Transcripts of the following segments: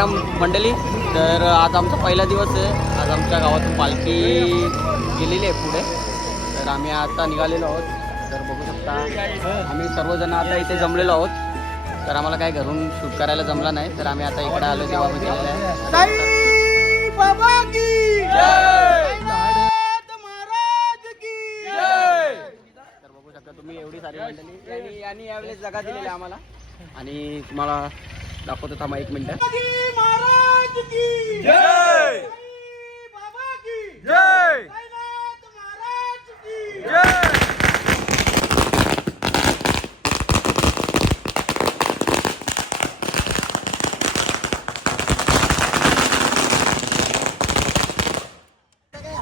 साईराम मंडळी तर आज आमचा पहिला दिवस आहे. आज आमच्या गावातून पालखी गेलेली आहे पुढे. तर आम्ही आता निघालेलो आहोत. तर बघू शकता आम्ही सर्वजण आता इथे जमलेलो आहोत. तर आम्हाला काय घरून शूट करायला जमला नाही. तर आम्ही आता इकडे आलो तेव्हा आम्ही गेलेलं आहे. तर बघू शकता तुम्ही एवढी सारी मंडळी. यांनी यावेळेस जागा दिलेली आम्हाला. आणि तुम्हाला दाखवतो थांबा एक मिनटं. शिवाजी महाराज की साई बाबा की साईनाथ महाराज की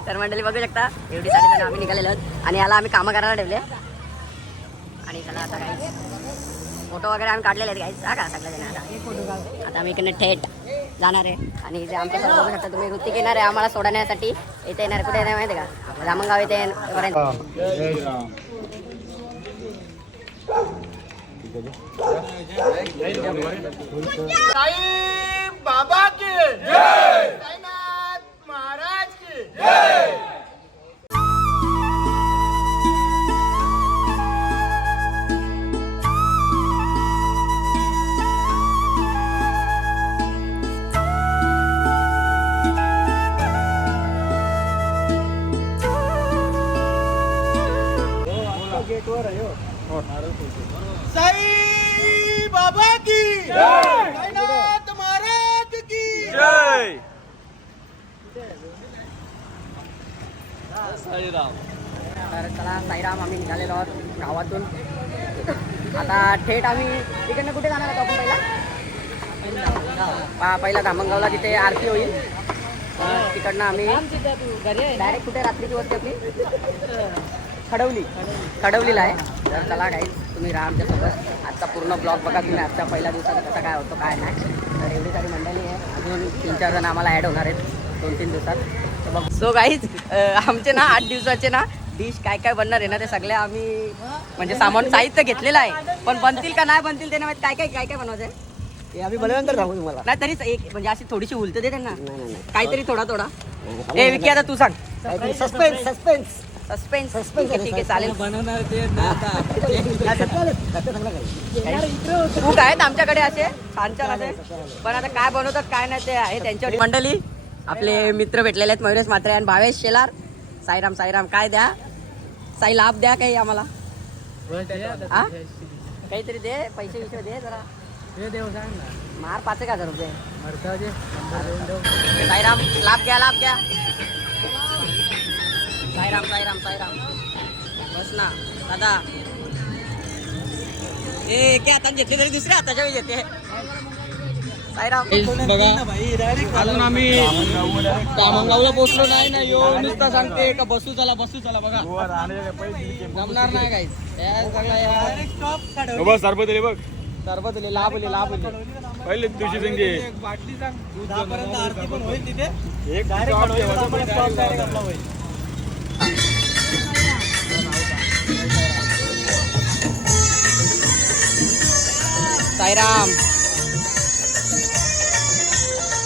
तर मंडळी बघू शकता एवढी सारी जण आम्ही निघालेलो आणि याला आम्ही कामं करायला ठेवले. आणि त्याला आता काही फोटो वगैरे आम्ही काढलेले आहेत गाईज हा का सगळे जण आता? आता आम्ही इकडनं थेट जाणार आहे. आणि जे आमच्यासोबत बघू शकता तुम्ही वृत्ती येणार आहे आम्हाला सोडण्यासाठी. इथे येणार कुठे येणार माहिती आहे का? रामनगाव इथे पर्यंत बाबा की महाराज की साई बाबा की साईनाथ महाराज की. तर चला साईराम आम्ही निघालेलो आहोत गावातून. आता थेट आम्ही तिकडनं कुठे जाणार आहोत आपण पहिला? पहिला धामणगावला तिथे आरती होईल. तिकडनं आम्ही डायरेक्ट कुठे? रात्रीची वस्ती आपली खडवली खडवलीला आहे. तर चला काही तुम्ही राहा आमच्यासोबत. आजचा पूर्ण ब्लॉग बघा तुम्ही. आजच्या पहिल्या दिवसाचा कसा काय होतो काय नाही. तर एवढी सारी मंडळी आहे. अजून तीन चार जण आम्हाला ॲड होणार आहेत. दोन तीन दिवसात. बघ. सो गाईज आमचे ना आठ दिवसाचे ना डिश काय काय बनणार आहे ना ते सगळे आम्ही म्हणजे सामान साहित्य घेतलेलं आहे. पण बनतील का नाही बनतील ते नाही माहीत. काय काय काय काय बनवायचं आहे आम्ही बनवल्यानंतर सांगू तुम्हाला. नाही तरीच एक म्हणजे अशी थोडीशी उलट दे त्यांना. काहीतरी थोडा थोडा. ए विकी आता तू सांग. सस्पेन्स सस्पेन्स सस्पेन्स ठीक आहे ठीक आहे चालेल. खूप आहेत आमच्याकडे असे? छान छान असे? पण आता काय बनवतात काय नाही ते आहे त्यांच्यावर मंडळी आपले मित्र भेटलेले आहेत मयुरेश मात्रे आणि भावेश शेलार. साईराम साईराम काय द्या? साई लाभ द्या काही आम्हाला? काहीतरी दे पैसे विषय दे जरा मार पाच एक हजार रुपये. साईराम लाभ घ्या लाभ घ्या. साईराम साईराम साईराम. बस ना दादा. ए एके हातात घेतले तरी दुसऱ्या हाताच्या वेळी घेते साईराम बघा. अजून आम्ही दामणगावला पोहोचलो नाही ना यो. नुसता सांगते का बसू चला बसू चला बघा. जमणार नाही काही सगळा बस सरबत रे बघ सरबत दिले लाभ दिले लाभ दिले पहिले दिवशी संगे एक साईराम.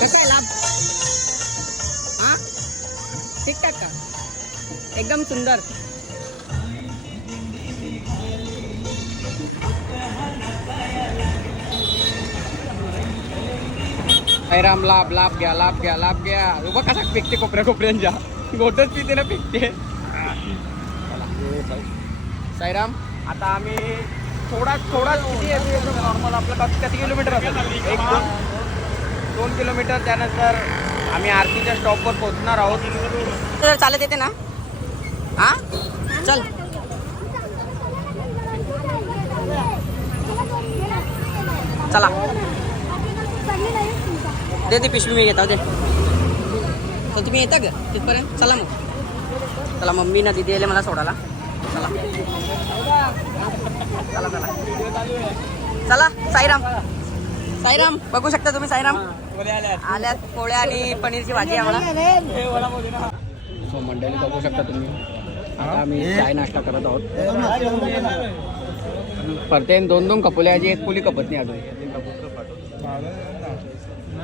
कसं आहे लाभ हा? ठीकठाक का? एकदम सुंदर. साईराम लाभ लाभ घ्या लाभ घ्या लाभ घ्या. उभा कसा पिकते कोपऱ्या कोपऱ्यांच्या गोटच पिते ना पिकते. साईराम आता आम्ही थोडा थोडा किती नॉर्मल आपलं किती किती किलोमीटर असेल? एक दोन दोन किलोमीटर त्यानंतर आम्ही आरतीच्या स्टॉपवर पोहोचणार आहोत. तर चालत येते ना? हा? चल. चला. दे ती पिशवी मी घेता दे. तर तुम्ही येता का तिथपर्यंत. चला मग. चला मम्मी ना दिदी आले मला सोडायला. चला. चला चला. चला साईराम. साईराम बघू शकता तुम्ही साईराम? आल्यात? पोळ्या आणि पनीरची भाजी आहे आम्हाला सो मंडळी बघू शकता तुम्ही. आता आम्ही चाय नाश्ता करत आहोत. परते दोन दोन कपुले आहे एक पुली कपत नाही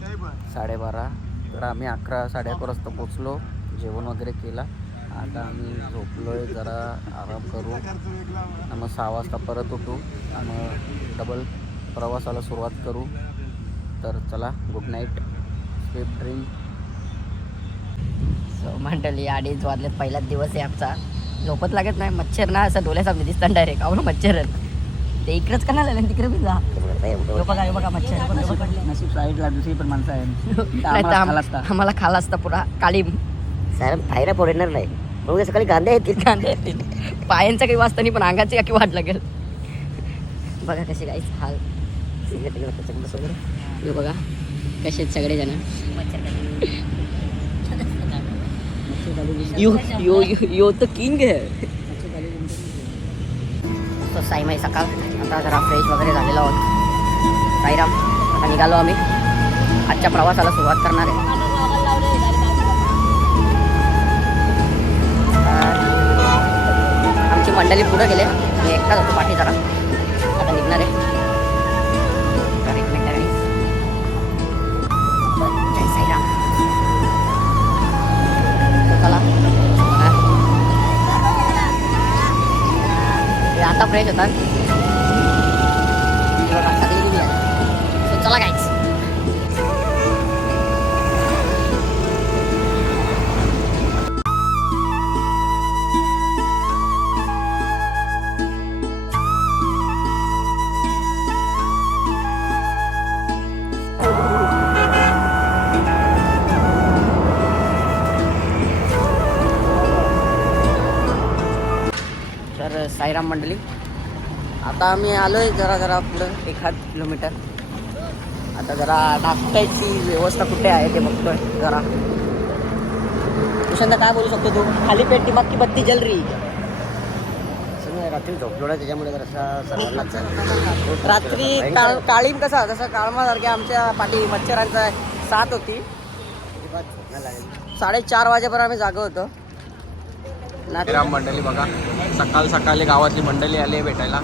साडेबारा. तर आम्ही अकरा साडे अकरा वाजता पोचलो जेवण वगैरे केला. आता आम्ही झोपलोय जरा आराम करू. आणि मग सहा वाजता परत उठू. आणि मग डबल प्रवासाला सुरुवात करू. तर चला good night sweet dream so मंडळी अडीच वाजलेत. पहिलाच दिवस आहे आमचा. झोपत लागत नाही. मच्छर ना असं डोळ्यासामने दिसतात डायरेक्ट अहो ना मच्छर. ते इकडेच का नाही तिकडे बी जा. बघा बघा मच्छर. बघा. नशीब साईडला दुसरी पण माणसं आहेत. नाही तर आम- आम्हाला खाला असता पुरा. काळीम. साहेब फायरा पडणार नाही. मग सकाळी कांदे येतील. कांदे येतील. पायांचा काही वाजता नाही पण अंगाची काही वाट लागेल. बघा कसे काही हाल. हे बघा कसे आहेत सगळे जण यो यो यो यो तर किंग आहे. तो साईमाई सकाळ. आता जरा फ्रेश वगैरे झालेला आहोत. साईराम आता निघालो आम्ही. आजच्या प्रवासाला सुरुवात करणार आहे. आमची मंडळी पुढं गेले. मी एकटाच होतो पाठी जरा. हे आता फ्रेश होतात हे बघा, सगळी गेली आहे. So, चला गाईच तर साईराम मंडळी आता आम्ही आलोय जरा जरा पुढं एखाद किलोमीटर. आता जरा नाश्त्याची व्यवस्था कुठे आहे ते बघतोय जरा. कुशंदा काय बोलू शकतो तू? खाली पेट बाकी बत्ती जल रही रात्री झोपलो ना त्याच्यामुळे रात्री काळ काळीम कसा? जसं काळमासारख्या आमच्या पाठी मच्छरांचा साथ होती. साडेचार वाजेपर्यंत आम्ही जागो होतो. मंडळी बघा. सकाळ सकाळी गावातली मंडळी आली भेटायला.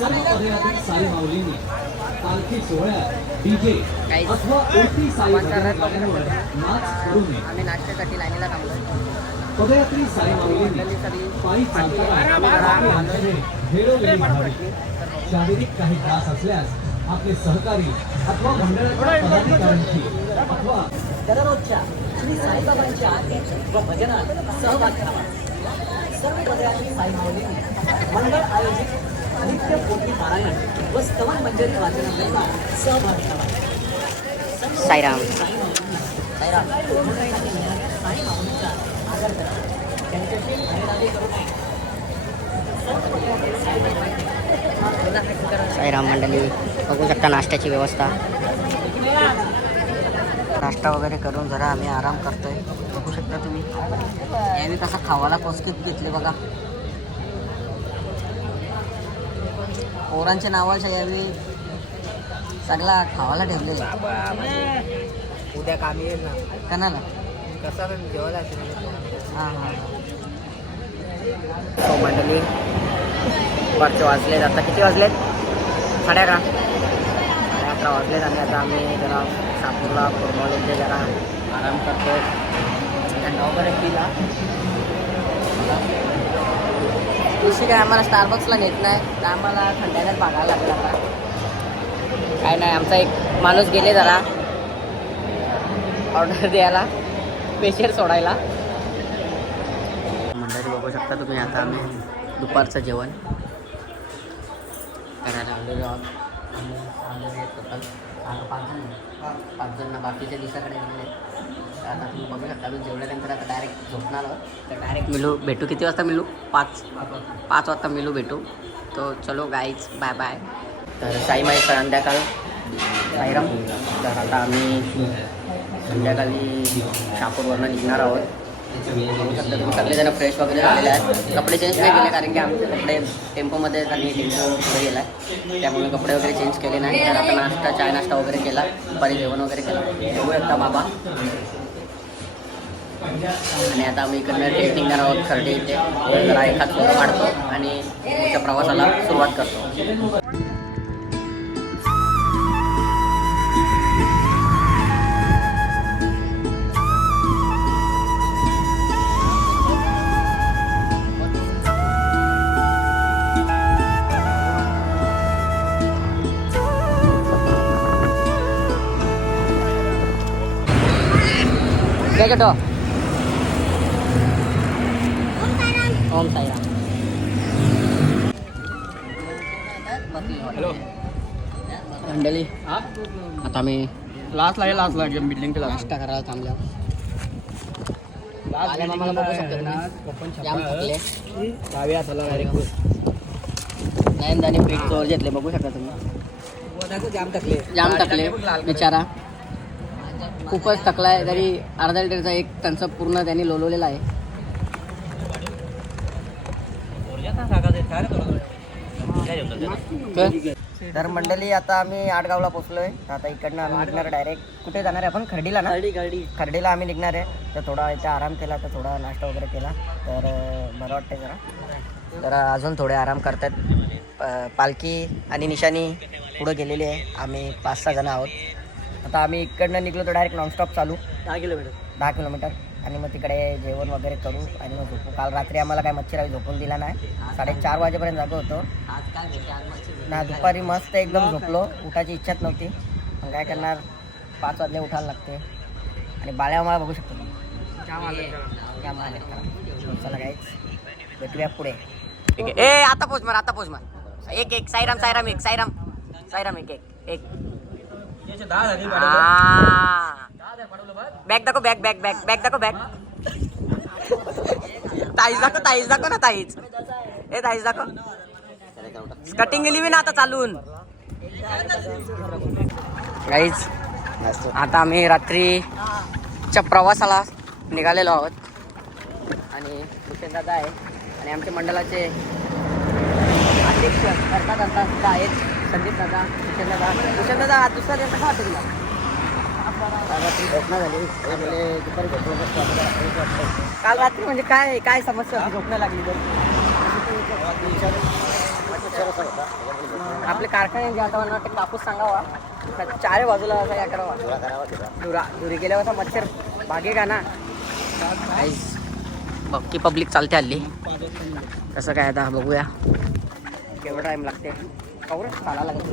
सर्व पदयात्री साई माऊलींनी पालखी सोहळ्यात डीजे अथवा ओटी साई समाचारात भजन गाण्यावर नाच करू नये आम्ही नाश्त्यासाठी लाईनीला थांबलोय पदयात्री साई माऊलींनी पायी चालताना वेळोवेळी घ्यावी शारीरिक काही त्रास असल्यास आपले सहकारी अथवा मंडळाच्या पदाधिकाऱ्यांची अथवा दररोजच्या श्री साईबाबांच्या आरती व भजनात सहभाग करावा. सर्व पदयात्री साई माऊलींनी मंडळ आयोजित नित्य पोटी पारायण व स्तवन मंजरी वाचनाकरिता सहभाग झाला साईराम. साईराम मंडळी बघू शकता नाश्त्याची व्यवस्था. नाश्ता वगैरे करून जरा आम्ही आराम करतोय. शकता तुम्ही. यावेळी कसा खावाला कोसकीत घेतले बघा. पोरांच्या नावाच्या यावेळी सगळा खावाला ठेवले. उद्या कामी येईल ना. कणाला कसं जेवायला हां हां सो मंडळी. दुपारचे वाजलेत आता. किती वाजलेत? साडे अकरा. साडे अकरा वाजलेत आणि आता आम्ही जरा सापूरला कोरमॉलमध्ये जरा. आराम करतो थंड वगैरे पिला काय आम्हाला स्टारबक्सला नेत नाही तर आम्हाला थंड्यानेच बघायला लागला आता. काय नाही आमचा एक माणूस गेले जरा. ऑर्डर द्यायला. पेशंट सोडायला. मंडळी बघू शकता तुम्ही आता आम्ही दुपारचं जेवण करायला आलेलो आहोत. आम्ही आलेलो आहेत पाच जण. पाच जण बाकीच्या दिवसाकडे गेले. आता तुम्ही बघू शकता मी जेवल्यानंतर आता डायरेक्ट झोपणार आहोत. तर डायरेक्ट मिलू भेटू. किती वाजता मिलू? पाच. पाच वाजता मिलू भेटू. तो चलो गाईज बाय बाय तर साई माई संध्याकाळ. साईराम तर आता आम्ही संध्याकाळी शापूरवरनं निघणार आहोत. बघू तुम्ही सगळेजण फ्रेश वगैरे झालेले आहेत. कपडे चेंज नाही केले कारण की आमचे कपडे टेम्पोमध्ये त्यांनी टेम्पो पुढे गेला त्यामुळे कपडे वगैरे चेंज केले नाही. तर आता नाश्ता चाय नाश्ता वगैरे केला. दुपारी जेवण वगैरे केलं. बघू शकता बाबा. आणि आता आम्ही इकडनं ट्रेन निघणार आहोत खर्डे इथे जरा एखाद फोटो काढतो आणि पुढच्या प्रवासाला सुरुवात करतो. काय करतो? ओम साईराम हॅलो मंडळी आता आम्ही लास्टला आहे लास्टला बिल्डिंगच्या लास्ट नाश्ता करायला थांबल्या नयनदाने पीठ घेतले बघू शकता तुम्ही. जाम टाकले जाम टाकले बिचारा. खूपच थकलाय तरी अर्धा लिटरचा एक त्यांचं पूर्ण त्यांनी लोलवलेला आहे. तर मंडळी आता आम्ही आडगावला पोहोचलोय. तर आता इकडनं आम्ही निघणार डायरेक्ट कुठे जाणार आहे आपण? खर्डीला ना? खर्डी खर्डीला आम्ही निघणार आहे. तर थोडा इथे आराम केला तर थोडा नाश्ता वगैरे केला. तर बरं वाटतंय जरा. जरा अजून थोडे आराम करतात. पालखी आणि निशाणी पुढं गेलेली आहे. आम्ही पाच सहा जण आहोत. आता आम्ही इकडनं निघलो तर डायरेक्ट नॉनस्टॉप चालू. दहा किलोमीटर. दहा किलोमीटर. आणि मग तिकडे जेवण वगैरे करू आणि मग झोपू. काल रात्री आम्हाला काय मच्छी झोपून दिला नाही. साडेचार वाजेपर्यंत जागो होतो. ना दुपारी मस्त एकदम झोपलो. उठायची इच्छाच नव्हती. पण काय करणार? पाच वाजले उठायला लागते. आणि बाळ्या मला बघू शकतो चला. काहीच भेटूया पुढे. ए आता पोच मार आता पोच मार. एक एक. साईराम साईराम एक साईराम. साईराम एक एक एक. बॅग दाखव बॅग बॅग बॅग बॅग दाखव बॅग ताईज दाखव ताईज दाखव ना ताईच ए ताईज दाखव. कटिंग गेली मी ना आता चालून. गाईज आता आम्ही रात्रीच्या प्रवासाला निघालेलो आहोत. आणि भूषण दादा आहे. आणि आमच्या मंडळाचे अध्यक्ष करता करता आहेत संदीप दादा भूषण दादा. भूषण दादा आज दुसरा दिवस कसा वाटतो तुला? काल रात्री घटना झाली दुपारी झोपलो काल रात्री म्हणजे काय काय समस्या होती? झोपणं लागली तर? आपले कारखाने जे आता मला वाटतं कापूस सांगावा. चारे बाजूला असं काय करावा. दुरा दुरी गेल्यावर मच्छर बागे का ना बाकी पब्लिक चालते हल्ली. कसं काय आता बघूया. केवढा टाईम लागते? कवर चाला लागेल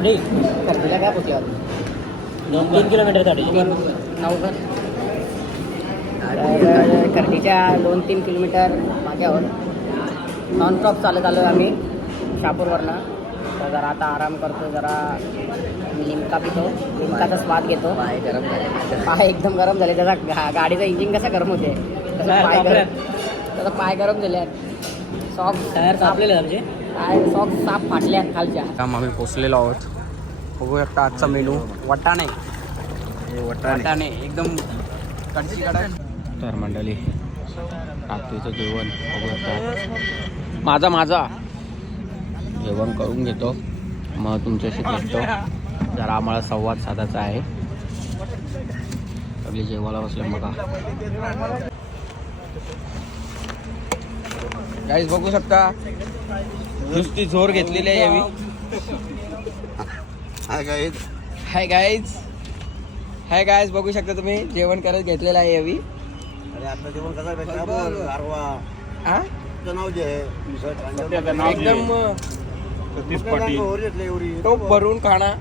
खर्डी खर्डीला काय आहोत दोन तीन किलोमीटरसाठी नवघर कर्दीच्या दोन तीन किलोमीटर मागे आहोत. नॉनस्टॉप चालत आलो आम्ही शापूरवरनं तर जरा आता आराम करतो जरा लिमका पितो. लिमकाचा स्वाद घेतो. पाय गरम झाले. पाय एकदम गरम झाले. त्याचा गा- गाडीचं इंजिन कसं गरम होते तसं पाय गरम त्याचा पाय गरम झाले सॉक्स टायर सापलेले आमचे. टायर सॉक्स साप फाटल्या खालच्या. काम आम्ही पोचलेलो आहोत. बघू शकता आजचा मेनू वटाणे. वटाणे. एकदम कडची तर मंडळी रात्रीचं जेवण बघू शकता माझा माझा. जेवण करून घेतो. मग तुमच्याशी भेटतो. जरा आम्हाला संवाद साधायचा आहे. सगळे जेवायला बसले बघा. गाईज बघू शकता? नुसती जोर घेतलेली आहे यावी. हाय गाईज हाय गाईज बघू शकता तुम्ही जेवण करत घेतलेलं आहे यावी. हा? एकदम सतीश पाटील. टोप भरून खाणं.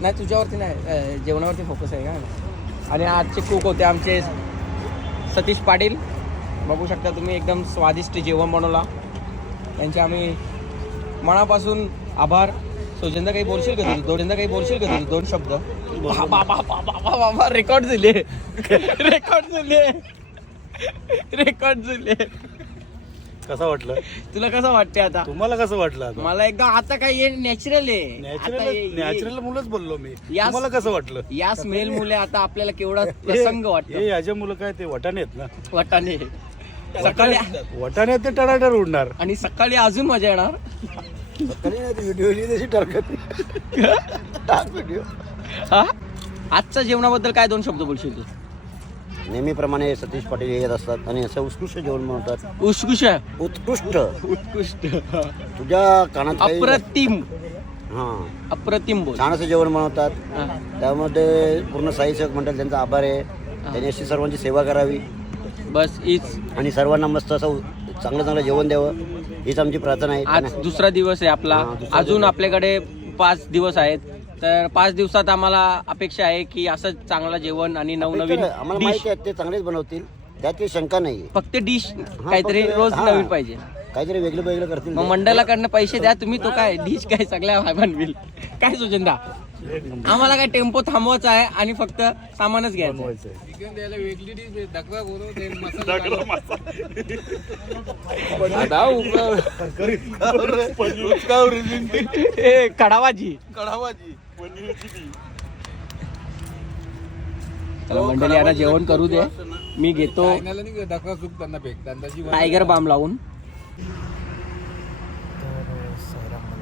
नाही तुझ्यावरती नाही अं, जेवणावरती फोकस आहे का? आणि आजचे कुक होते आमचे सतीश पाटील. बघू शकता तुम्ही एकदम स्वादिष्ट जेवण बनवला. त्यांचे आम्ही मनापासून आभार. सुजेंदा काही बोलशील का तुझं दोनदा काही बोलशील का तुझं दोन शब्द. बाबा बाबा बाबा बाबा रेकॉर्ड दिले रेकॉर्ड दिले रेकॉर्ड दिले कसं वाटलं? तुला कसं वाटते आता? तुम्हाला कसं वाटलं आता? मला एकदम आता काय हे नॅचरल आहे. आता नॅचरल हे- नॅचरल मुलंच बोललो मी. तुम्हाला कसं वाटलं? या स्मेल मुले आता आपल्याला केवढा प्रसंग हे वाटतो याच्या मुलं काय ते वटाणे आहेत ना? वाटाणे. सकाळी वटाणे आहेत ते टडाटर उडणार. आणि सकाळी अजून मजा येणार. हा? आजच्या जेवणाबद्दल काय दोन शब्द बोलशील तू? नेहमीप्रमाणे सतीश पाटील येत असतात आणि असं उत्कृष्ट जेवण बनवतात. उत्कृष्ट? उत्कृष्ट. उत्कृष्ट. तुझ्या कानात काही- अप्रतिम. हा. अप्रतिम बोल. छान असं जेवण बनवतात. त्यामध्ये पूर्ण साई सेवक मंडळ त्यांचा आभार आहे. त्यांनी अशी सर्वांची सेवा करावी. बस हीच आणि सर्वांना मस्त असं चांगलं चांगलं जेवण द्यावं. हीच आमची प्रार्थना आहे आज दुसरा दिवस आहे आपला हा, दुसरा अजून दिवस. आपल्याकडे पाच दिवस आहेत तर पाच दिवसात आम्हाला अपेक्षा आहे की असं चांगलं जेवण आणि नवनवीन आम्हाला डिश माहिती आहे ते चांगलेच बनवतील त्यात काही शंका नाही फक्त डिश काहीतरी फक्त- रोज हा. नवीन पाहिजे काहीतरी वेगळं वेगळं करतील मग ते. मंडळाकडनं पैसे द्या तुम्ही तो काय डिश काय सगळ्या बनविल काय सुचंदा आम्हाला काय टेम्पो थांबवायचा आहे आणि फक्त सामानच घ्यायचं आहे. आता उग- ए, कडावाजी चला मंडळी यांना जेवण करू दे. मी घेतो. टायगर बाम लावून. तर